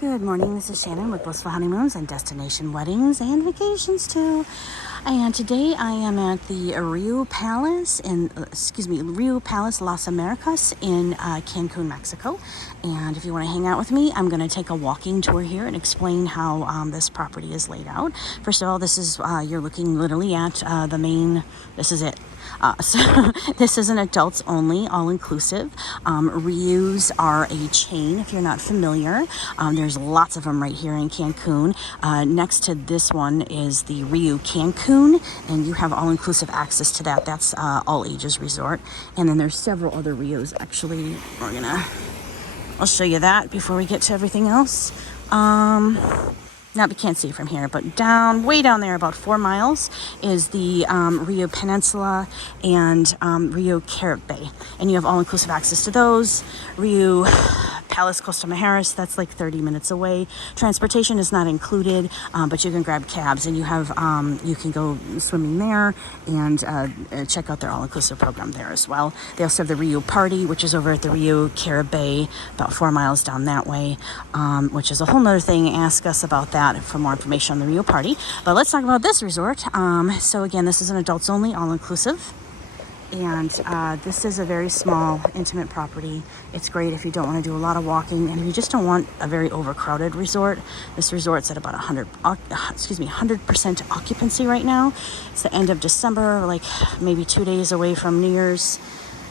Good morning, this is Shannon with Blissful Honeymoons and Destination Weddings and Vacations too. And today I am at the Riu Palace Las Americas in Cancun, Mexico. And if you want to hang out with me, I'm going to take a walking tour here and explain how this property is laid out. First of all, this is, you're looking literally at this is it. So this is an adults only, all-inclusive. Rius are a chain, if you're not familiar. There's lots of them right here in Cancun. Next to this one is the Riu Cancun, and you have all-inclusive access to that. That's all ages resort. And then there's several other Rius. Actually, I'll show you that before we get to everything else. Now we can't see it from here, but way down there, about 4 miles, is the Riu Peninsula and Riu Caribe, and you have all-inclusive access to those. Riu Palace Costa Mujeres, that's like 30 minutes away. Transportation is not included, but you can grab cabs, and you can go swimming there and check out their all-inclusive program there as well. They also have the Riu Party, which is over at the Riu Caribe, about 4 miles down that way, which is a whole nother thing. Ask us about that for more information on the Riu Party. But let's talk about this resort. So again, this is an adults only, all-inclusive. And this is a very small, intimate property. It's great if you don't want to do a lot of walking, and if you just don't want a very overcrowded resort. This resort's at about 100% occupancy right now. It's the end of December, like maybe 2 days away from New Year's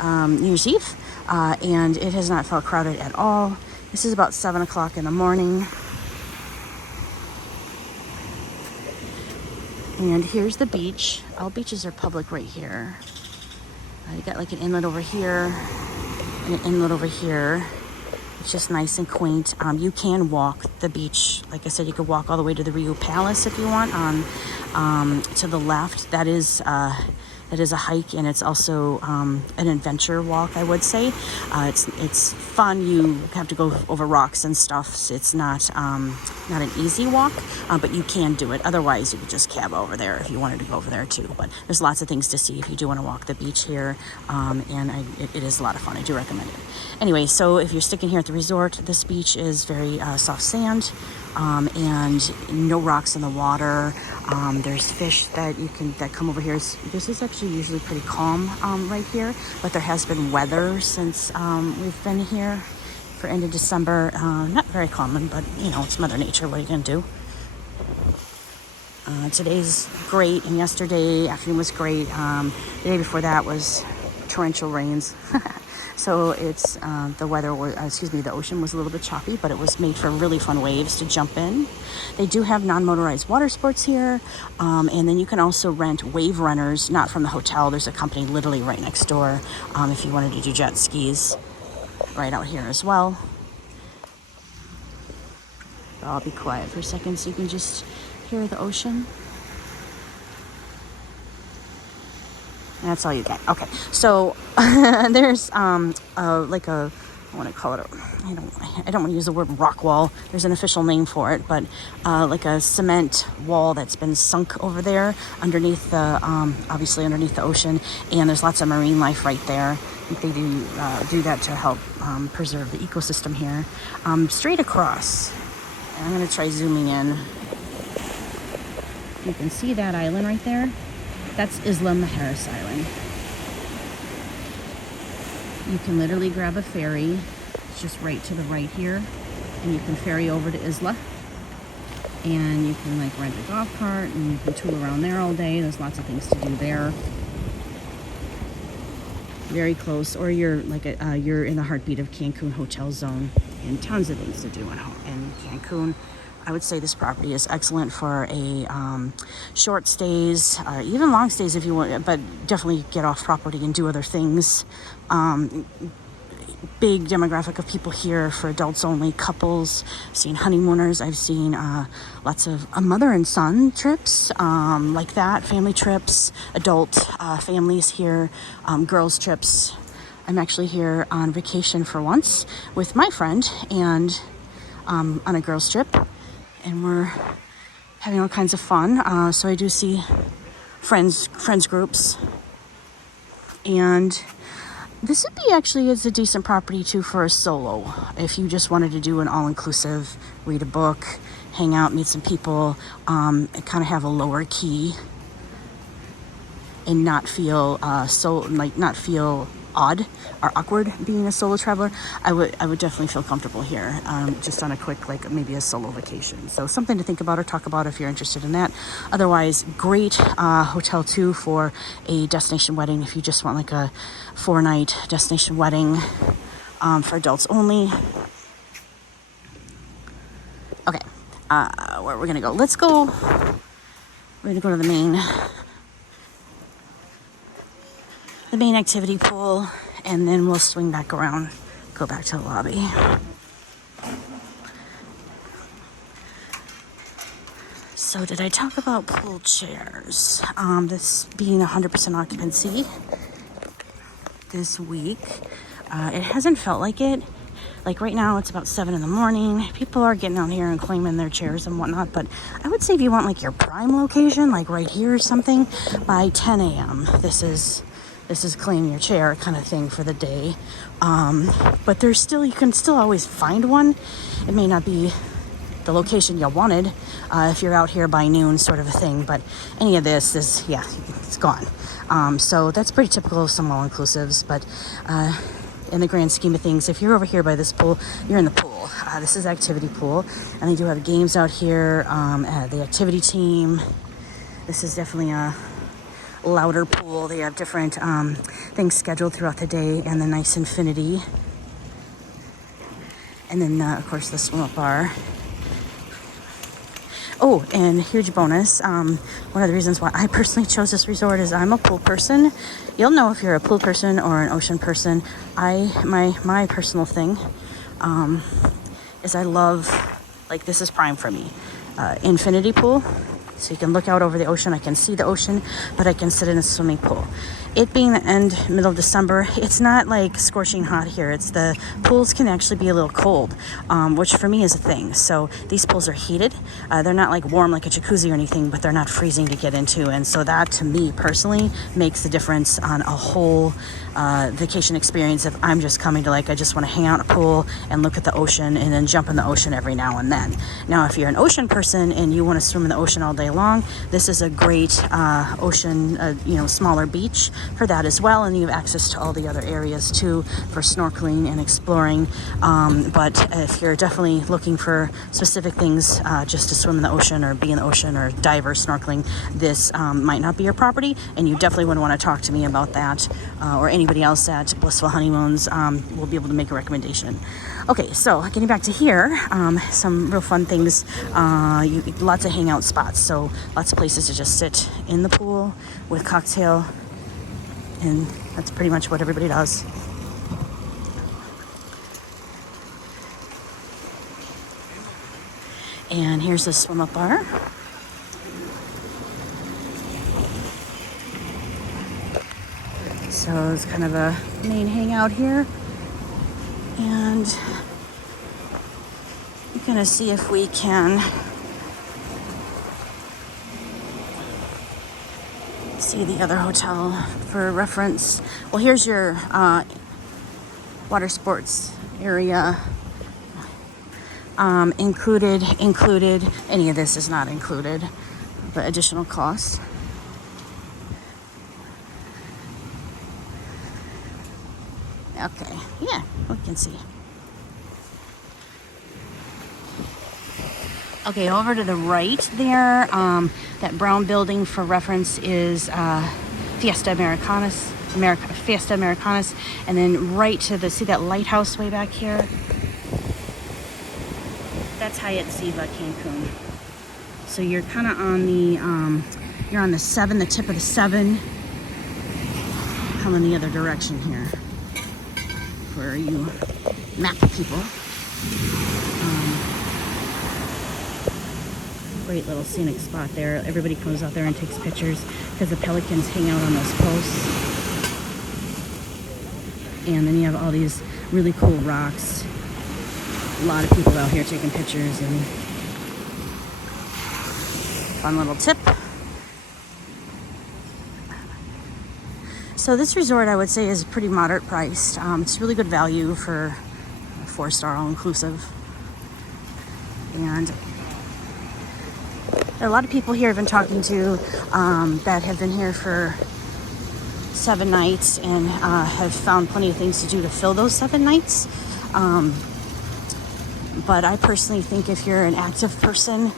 Eve, and it has not felt crowded at all. This is about 7 o'clock in the morning. And here's the beach. All beaches are public right here. You got like an inlet over here and an inlet over here. It's just nice and quaint. You can walk the beach. Like I said, you could walk all the way to the Riu Palace if you want. To the left, that is a hike, and it's also an adventure walk, I would say. It's fun. You have to go over rocks and stuff. So it's not an easy walk, but you can do it. Otherwise, you could just cab over there if you wanted to go over there too. But there's lots of things to see if you do want to walk the beach here, and it is a lot of fun. I do recommend it. Anyway, so if you're sticking here at the resort, this beach is very soft sand, and no rocks in the water. There's fish that come over here. This is actually usually pretty calm right here, but there has been weather since we've been here for end of December. Not very common, but it's Mother Nature. What are you gonna do? Today's great, and yesterday afternoon was great. The day before that was torrential rains. So it's the ocean was a little bit choppy, but it was made for really fun waves to jump in. They do have non-motorized water sports here, and then you can also rent wave runners, not from the hotel. There's a company literally right next door if you wanted to do jet skis right out here as well. I'll be quiet for a second so you can just hear the ocean. That's all you get. Okay, so there's I want to call it I don't want to use the word rock wall. There's an official name for it, but like a cement wall that's been sunk over there underneath obviously underneath the ocean, and there's lots of marine life right there. I think they do that to help preserve the ecosystem here. Straight across, and I'm going to try zooming in. You can see that island right there. That's Isla Mujeres Island. You can literally grab a ferry. It's just right to the right here. And you can ferry over to Isla. And you can rent a golf cart, and you can tool around there all day. There's lots of things to do there. Very close. Or you're you're in the heartbeat of Cancun hotel zone, and tons of things to do in Cancun. I would say this property is excellent for a short stays, even long stays if you want, but definitely get off property and do other things. Big demographic of people here for adults only, couples. I've seen honeymooners. I've seen lots of mother and son trips like that, family trips, adult families here, girls trips. I'm actually here on vacation for once with my friend and on a girls trip. And we're having all kinds of fun. So I do see friends groups. And This would be actually, it's a decent property too for a solo. If you just wanted to do an all-inclusive, read a book, hang out, meet some people, and kind of have a lower key and not feel not feel odd or awkward being a solo traveler, I would definitely feel comfortable here, just on a quick, like maybe a solo vacation. So something to think about or talk about if you're interested in that. Otherwise, great hotel too for a destination wedding if you just want like a 4-night destination wedding, for adults only. Okay, where we're gonna go? We're gonna go to the main activity pool, and then we'll swing back around, go back to the lobby. So did I talk about pool chairs? This being 100% occupancy this week. It hasn't felt like it. Like right now it's about 7 in the morning. People are getting out here and claiming their chairs and whatnot, but I would say if you want like your prime location, like right here or something, by 10 a.m. This is claim your chair kind of thing for the day. But you can still always find one. It may not be the location you wanted if you're out here by noon sort of a thing, but any of this is, yeah, it's gone. So that's pretty typical of some all-inclusives, but in the grand scheme of things, if you're over here by this pool, you're in the pool. This is activity pool, and they do have games out here, the activity team. This is definitely a louder pool. They have different things scheduled throughout the day, and the nice infinity, and then of course the swim up bar. Oh, and huge bonus, one of the reasons why I personally chose this resort is I'm a pool person. You'll know if you're a pool person or an ocean person. My personal thing is I love, like, this is prime for me, infinity pool. So you can look out over the ocean. I can see the ocean, but I can sit in a swimming pool. It being the middle of December, it's not like scorching hot here. It's the pools can actually be a little cold, which for me is a thing. So these pools are heated. They're not like warm like a jacuzzi or anything, but they're not freezing to get into. And so that to me personally makes the difference on a whole vacation experience. If I'm just coming to I just want to hang out in a pool and look at the ocean and then jump in the ocean every now and then. Now, if you're an ocean person and you want to swim in the ocean all day long, this is a great ocean, smaller beach for that as well, and you have access to all the other areas too for snorkeling and exploring. But if you're definitely looking for specific things just to swim in the ocean or be in the ocean or dive or snorkeling, this might not be your property, and you definitely would want to talk to me about that, or anybody else at Blissful Honeymoons will be able to make a recommendation. Okay, so getting back to here, some real fun things, lots of hangout spots, so lots of places to just sit in the pool with cocktail, and that's pretty much what everybody does. And here's the swim up bar. So it's kind of a main hangout here, and we're gonna see if we can see the other hotel for reference. Well, here's your water sports area. Included. Any of this is not included, but additional cost. Okay, yeah, we can see. Okay, over to the right there, that brown building for reference is Fiesta Americanas, and then right to see that lighthouse way back here? That's Hyatt Ziva Cancun. So you're kind of on the, you're on the 7, the tip of the 7, coming the other direction here, where you map people. Great little scenic spot there. Everybody comes out there and takes pictures because the pelicans hang out on those posts. And then you have all these really cool rocks. A lot of people out here taking pictures, and fun little tip. So this resort, I would say, is pretty moderate priced. It's really good value for a 4-star all-inclusive. And there are a lot of people here I've been talking to that have been here for 7 nights and have found plenty of things to do to fill those 7 nights. But I personally think if you're an active person,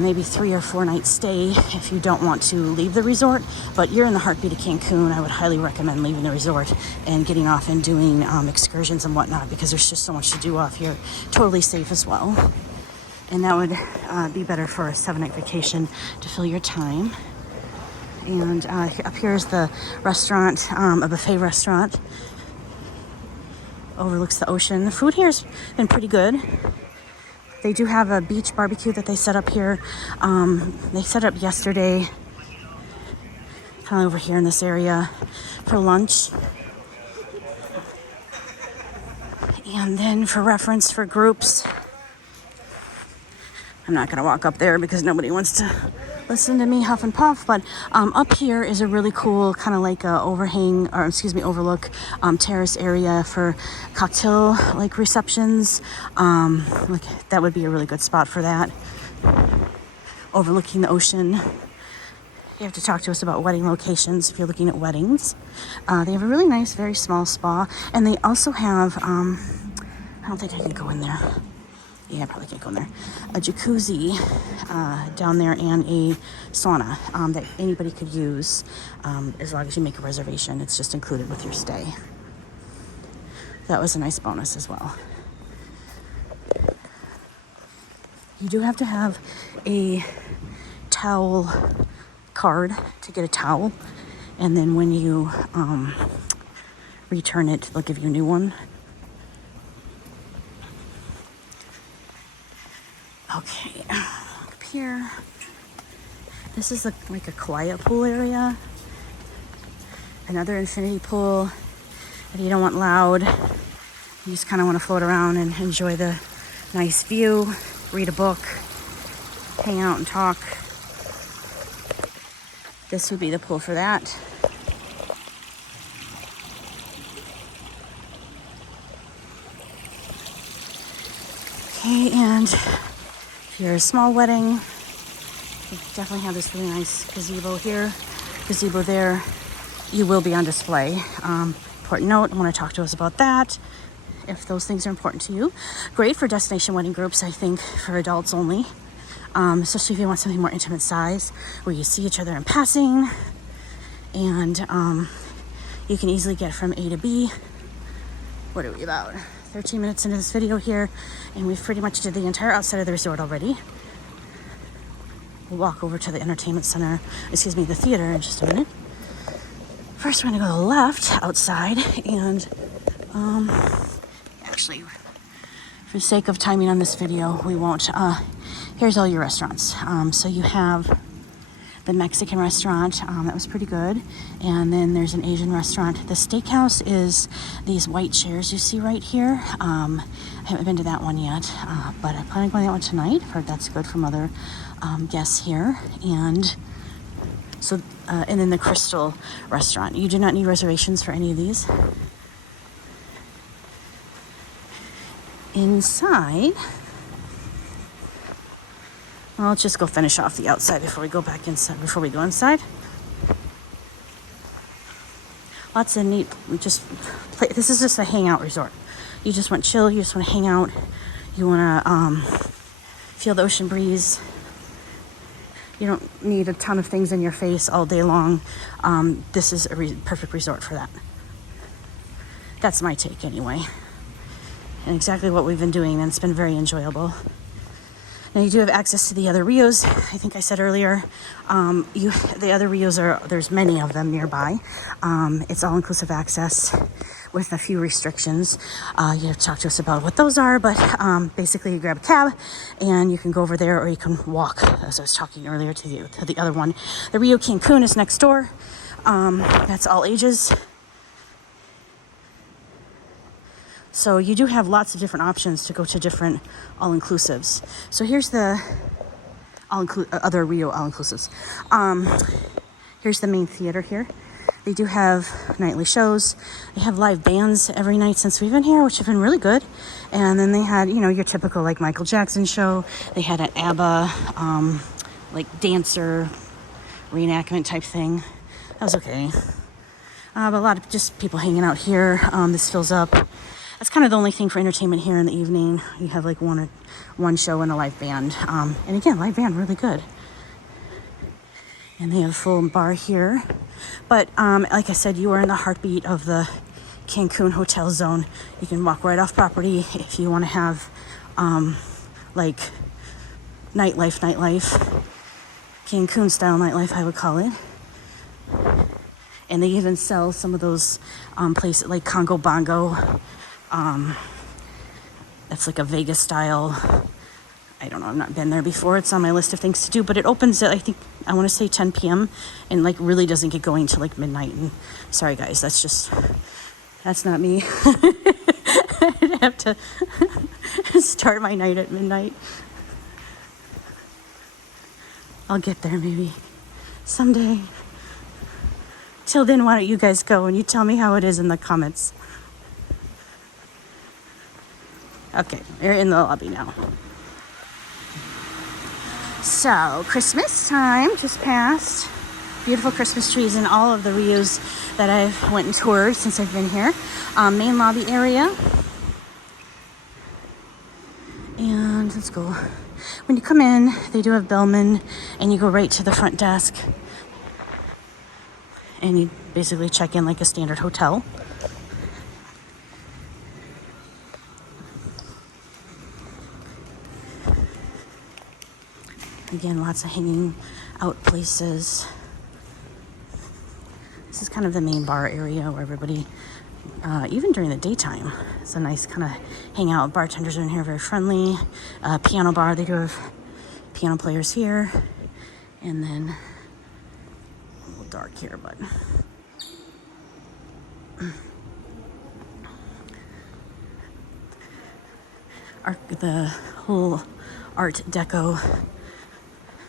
maybe 3 or 4 night stay if you don't want to leave the resort, but you're in the heartbeat of Cancun, I would highly recommend leaving the resort and getting off and doing excursions and whatnot, because there's just so much to do off here. Totally safe as well. And that would be better for a 7-night vacation to fill your time. And up here is the restaurant, a buffet restaurant. Overlooks the ocean. The food here has been pretty good. They do have a beach barbecue that they set up here. They set up yesterday, kind of over here in this area for lunch. And then for reference for groups, I'm not going to walk up there because nobody wants to listen to me huff and puff, but up here is a really cool kind of like a overlook terrace area for cocktail like receptions. Like that would be a really good spot for that, overlooking the ocean. You have to talk to us about wedding locations if you're looking at weddings. They have a really nice, very small spa, and they also have I don't think I can go in there. Yeah, I probably can't go in there. A jacuzzi down there and a sauna that anybody could use as long as you make a reservation. It's just included with your stay. That was a nice bonus as well. You do have to have a towel card to get a towel. And then when you return it, they'll give you a new one. Okay, up here, this is like a quiet pool area. Another infinity pool. If you don't want loud, you just kind of want to float around and enjoy the nice view, read a book, hang out and talk. This would be the pool for that. Okay, and if you're a small wedding, you definitely have this really nice gazebo here, gazebo there. You will be on display. Important note, want to talk to us about that if those things are important to you. Great for destination wedding groups, I think, for adults only, especially if you want something more intimate size where you see each other in passing, and you can easily get from A to B. What are we about? 13 minutes into this video here, and we've pretty much did the entire outside of the resort already. We'll walk over to the entertainment center, the theater in just a minute. First, we're gonna go to the left outside, and actually, for the sake of timing on this video, we won't. Here's all your restaurants. So you have the Mexican restaurant, that was pretty good. And then there's an Asian restaurant. The steakhouse is these white chairs you see right here. I haven't been to that one yet, but I plan on going to that one tonight. I've heard that's good from other guests here. And so, and then the Crystal restaurant. You do not need reservations for any of these. Inside, well, let's just go finish off the outside before we go back inside, before we go inside. Lots of neat, this is just a hangout resort. You just want chill, you just want to hang out. You want to feel the ocean breeze. You don't need a ton of things in your face all day long. This is a perfect resort for that. That's my take anyway. And exactly what we've been doing, and it's been very enjoyable. Now you do have access to the other Rios. I think I said earlier, the other Rios there's many of them nearby. It's all-inclusive access with a few restrictions. You have to talk to us about what those are, but basically you grab a cab and you can go over there, or you can walk, as I was talking earlier, to the other one. The Riu Cancun is next door. That's all ages. So you do have lots of different options to go to different all-inclusives. So here's the other Riu all-inclusives. Here's the main theater here. They do have nightly shows. They have live bands every night since we've been here, which have been really good. And then they had, you know, your typical like Michael Jackson show. They had an ABBA, like dancer reenactment type thing. That was okay. But a lot of just people hanging out here. This fills up. That's kind of the only thing for entertainment here in the evening. You have like one show and a live band. And again, live band, really good. And they have a full bar here. But like I said, you are in the heartbeat of the Cancun hotel zone. You can walk right off property if you want to have like nightlife, Cancun style nightlife, I would call it. And they even sell some of those places like Congo Bongo. That's like a Vegas style. I don't know, I've not been there before. It's on my list of things to do, but it opens at, I want to say 10 p.m. and like really doesn't get going till like midnight. And sorry guys, that's not me. I'd have to start my night at midnight. I'll get there maybe someday. Till then, why don't you guys go and you tell me how it is in the comments. Okay, we're in the lobby now. So, Christmas time just passed. Beautiful Christmas trees in all of the Rius that I've went and toured since I've been here. Main lobby area. And let's go. When you come in, they do have bellman, and you go right to the front desk. And you basically check in like a standard hotel. Again, lots of hanging out places. This is kind of the main bar area where everybody, even during the daytime, it's a nice kind of hangout. Bartenders are in here, very friendly. Piano bar, they do have piano players here. And then, a little dark here, but the whole art deco,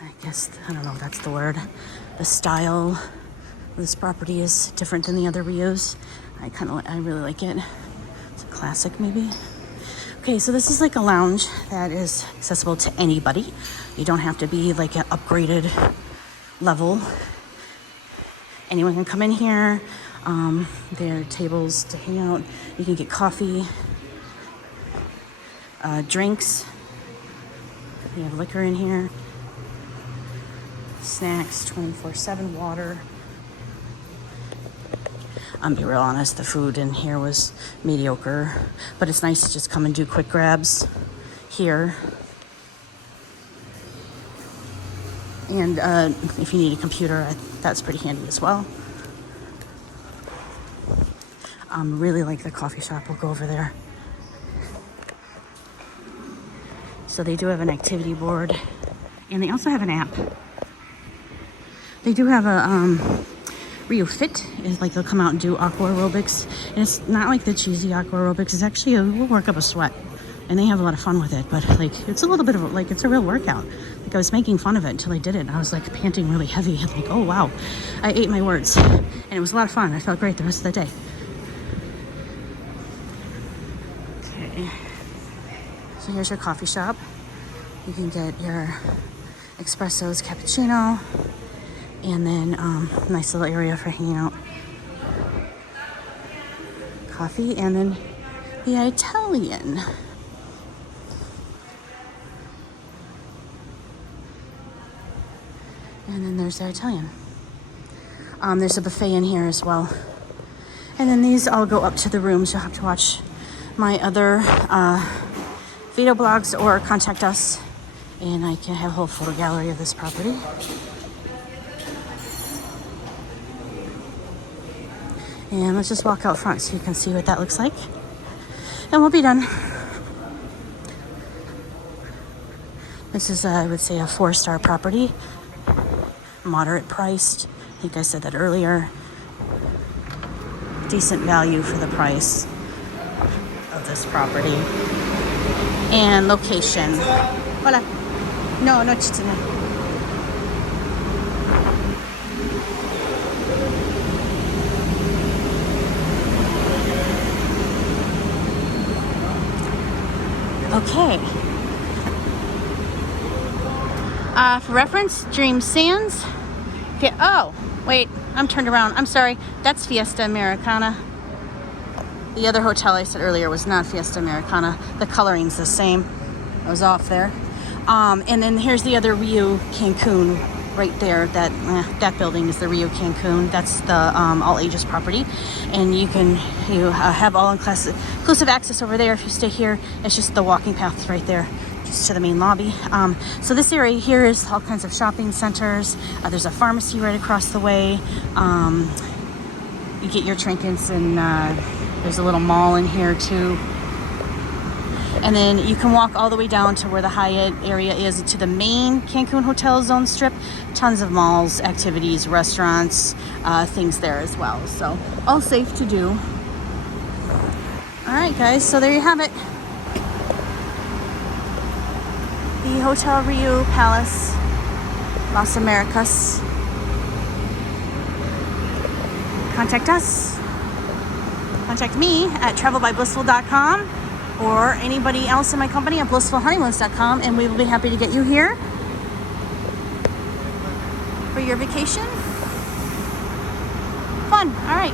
I guess, I don't know if that's the word. The style of this property is different than the other Rius. I really like it. It's a classic maybe. Okay, so this is like a lounge that is accessible to anybody. You don't have to be like an upgraded level. Anyone can come in here. There are tables to hang out. You can get coffee, drinks. We have liquor in here. Snacks, 24/7 water. I'll be real honest, the food in here was mediocre, but it's nice to just come and do quick grabs here. And if you need a computer, that's pretty handy as well. Really like the coffee shop. We'll go over there. So they do have an activity board, and they also have an app. They do have a Riu Fit, is like they'll come out and do aqua aerobics, and it's not like the cheesy aqua aerobics. It's actually will work up a sweat, and they have a lot of fun with it. But like it's a little bit of like it's a real workout. Like I was making fun of it until I did it, and I was like panting really heavy. I'm like, oh wow, I ate my words, and it was a lot of fun. I felt great the rest of the day. Okay, so here's your coffee shop. You can get your espressos, cappuccino. And then nice little area for hanging out. Coffee, and then the Italian. And then there's the Italian. There's a buffet in here as well. And then these all go up to the rooms. You'll have to watch my other video blogs or contact us. And I can have a whole photo gallery of this property. And let's just walk out front so you can see what that looks like. And we'll be done. This is, I would say, a 4-star property. Moderate priced. I think I said that earlier. Decent value for the price of this property. And location. Hola. No, no chichina. Okay. For reference, Dream Sands. Okay. Oh, wait, I'm turned around. I'm sorry. That's Fiesta Americana. The other hotel I said earlier was not Fiesta Americana. The coloring's the same. I was off there. And then here's the other Riu Cancun right there. That building is the Riu Cancun. That's the all ages property, and you have all inclusive access over there. If you stay here, it's just the walking path right there, just to the main lobby. So this area here is all kinds of shopping centers. There's a pharmacy right across the way. You get your trinkets, and there's a little mall in here too. And then you can walk all the way down to where the Hyatt area is, to the main Cancun Hotel Zone Strip. Tons of malls, activities, restaurants, things there as well. So all safe to do. All right, guys, so there you have it. The Hotel Riu Palace Las Americas. Contact us. Contact me at travelbyblissful.com. or anybody else in my company at blissfulhoneymoons.com, and we will be happy to get you here for your vacation. Fun. All right.